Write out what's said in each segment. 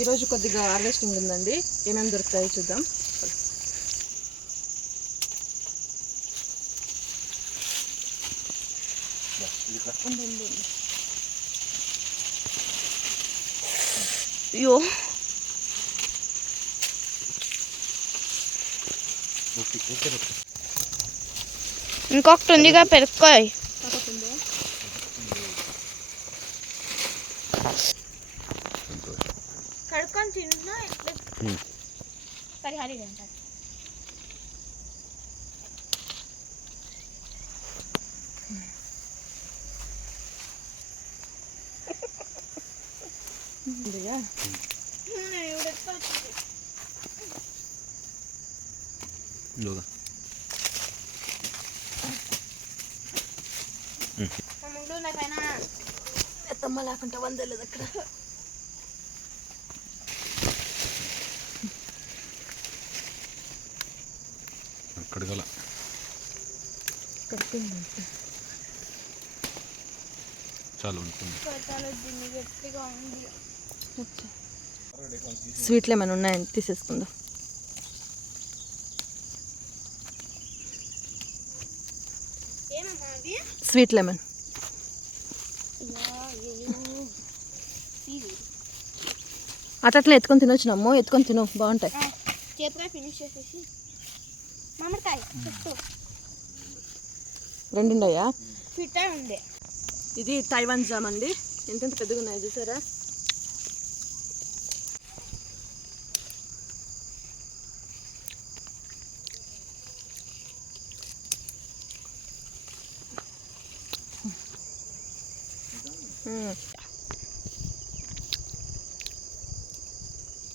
ఈరోజు కొద్దిగా హార్వెస్టింగ్ ఉందండి. ఏమేమి దొరుకుతాయో చూద్దాం. అయ్యో ఇంకొకటి ఉందిగా పెరుక్కోయ్. కడుక్కొని తింటున్నా పరిహారీ తింటారు. ఎత్తమ్మ లేకుంటే వందలేదు అక్కడ. కడగల చాలు స్వీట్లు ఏమైనా ఉన్నాయని తీసేసుకుందాం. స్వీట్ లెమన్ అట్లా ఎత్తుకొని తినొచ్చినమ్మో. ఎత్తుకొని తిను, బాగుంటాయి. చేతిగా ఫినిష్ చేసేసి మామిడికాయ రెండున్నాయా? ఫిట్ ఉంది. ఇది తైవాన్ జామ్ అండి. ఎంతెంత పెద్దగా ఉన్నాయి చూసారా?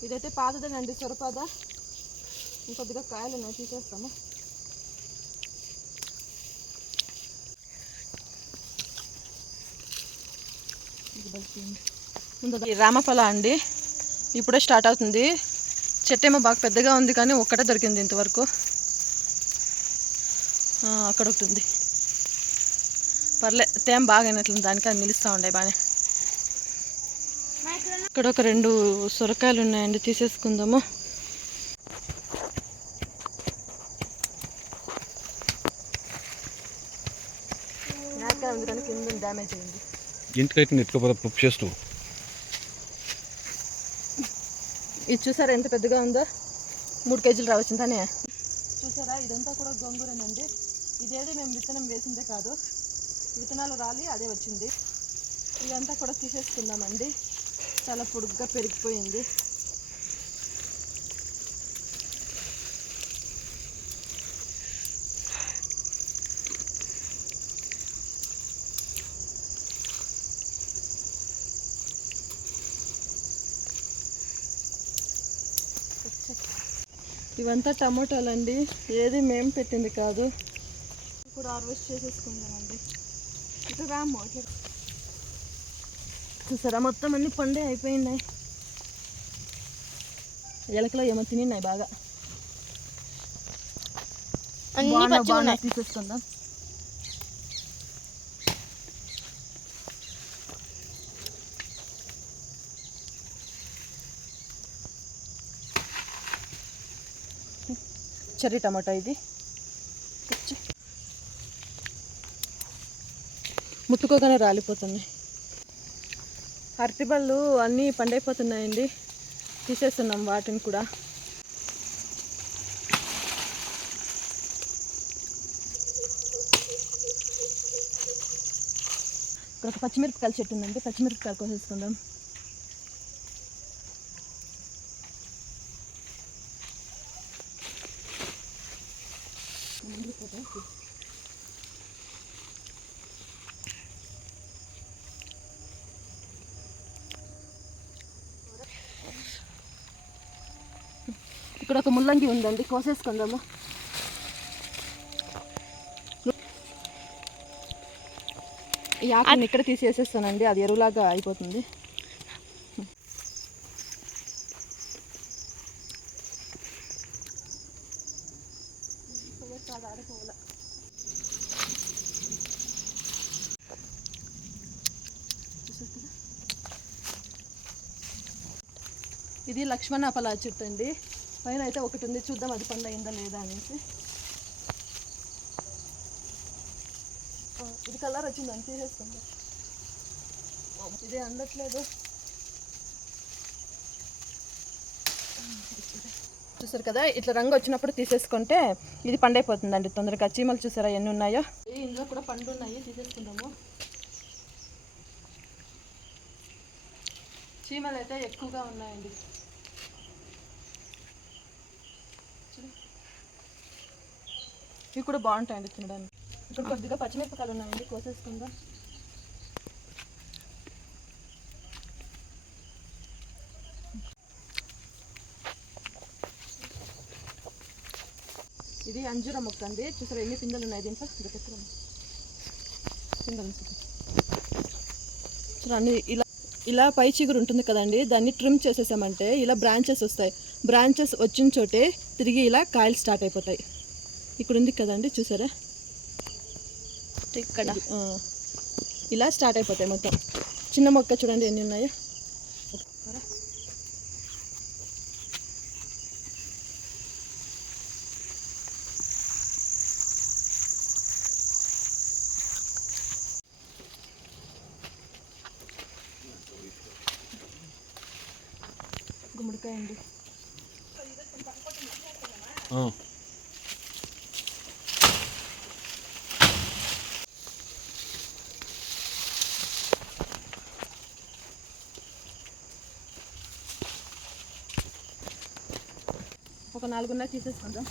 ఇదైతే పాతదేనండి, సొరపాద. ఇంకొద్దిగా కాయలు ఉన్నాయి, తీసేస్తాము. రామఫల అండి, ఇప్పుడే స్టార్ట్ అవుతుంది. చెట్టు ఏమో బాగా పెద్దగా ఉంది, కానీ ఒక్కటే దొరికింది ఇంతవరకు. అక్కడ ఒకటి ఉంది, పర్లే. తేమ బాగా అయినట్లుంది, దానికి అది నిలుస్తూ ఉండే బాగానే. ఇక్కడ ఒక 2 సొరకాయలు ఉన్నాయండి, తీసేసుకుందాము. నాకే ఉంది కానీ కింద డ్యామేజ్ అయింది. ఇంటికైతే నెట్టుకోపోతే పప్పు చేస్తూ. ఇది చూసారా ఎంత పెద్దగా ఉందో? 3 కేజీలు రావచ్చింది కానీ. చూసారా, ఇదంతా కూడా గోంగూరేనండి. ఇదేది మేము విత్తనం వేసిందే కాదు, విత్తనాలు రాలి అదే వచ్చింది. ఇదంతా కూడా తీసేసుకుందామండి. చాలా పొడుగ్గా పెరిగిపోయింది. ఇవంతా టమోటాలు అండి, ఏది మేము పెట్టింది కాదు. ఇప్పుడు హార్వెస్ట్ చేసేసుకుందామండి. ఇట్లా రామ్మో, ఇట్లా చూసారా మొత్తం అన్ని పండే అయిపోయినాయి. ఎలకలో ఏమో తిన్నాయి బాగా. బాగా తీసేసుకుందాం. చెర్రీ టమాటా ఇది. ముట్టుకోగానే రాలిపోతున్నాయి. అరటిబళ్ళు అన్నీ పండైపోతున్నాయండి, తీసేస్తున్నాం వాటిని కూడా. ఇక్కడ ఒక పచ్చిమిరపకాయల చెట్టు ఉందండి, పచ్చిమిరపకాయలు కోసేసుకుందాం. ఇక్కడ ఒక ముల్లంగి ఉందండి, కోసేసుకుందాము. ఈ ఆకుని ఇక్కడ తీసేసేస్తానండి, అది ఎరువులాగా అయిపోతుంది. ఇది లక్ష్మణ ఫలా చెట్టు అండి. పైన అయితే ఒకటి ఉంది, చూద్దాం అది పండు అయిందా లేదా అనేసి. ఇది కలర్ వచ్చిందని తీసేసుకుందాం. ఇదే అందట్లేదు. చూసారు కదా, ఇట్లా రంగు వచ్చినప్పుడు తీసేసుకుంటే ఇది పండైపోతుందండి తొందరగా. చీమలు చూసారా ఎన్ని ఉన్నాయో. ఇందులో కూడా పండు ఉన్నాయి, తీసేసుకుందాము. చీమలు అయితే ఎక్కువగా ఉన్నాయండి. ఇవి కూడా బాగుంటాయండి తినడానికి. ఇక్కడ కొద్దిగా పచ్చిమిరపకాయలు ఉన్నాయండి, కోసేసుకుందాం. ఇది అంజూర మొక్క అండి. చూసారా ఎన్ని పిందెలు ఉన్నాయి దీంట్లో. పిందెలు చూసారా అన్ని ఇలా ఇలా పై చిగురు ఉంటుంది కదండి, దాన్ని ట్రిమ్ చేసేసామంటే ఇలా బ్రాంచెస్ వస్తాయి. బ్రాంచెస్ వచ్చిన చోటే తిరిగి ఇలా కాయలు స్టార్ట్ అయిపోతాయి. ఇక్కడ ఉంది కదండి చూసారా, ఇక్కడ ఇలా స్టార్ట్ అయిపోతాయి మొత్తం. చిన్న మొక్క చూడండి ఎన్ని ఉన్నాయో. గుమ్మడికాయ అండి. ఒక 4 ఉన్నాయి, తీసేసుకుందాం.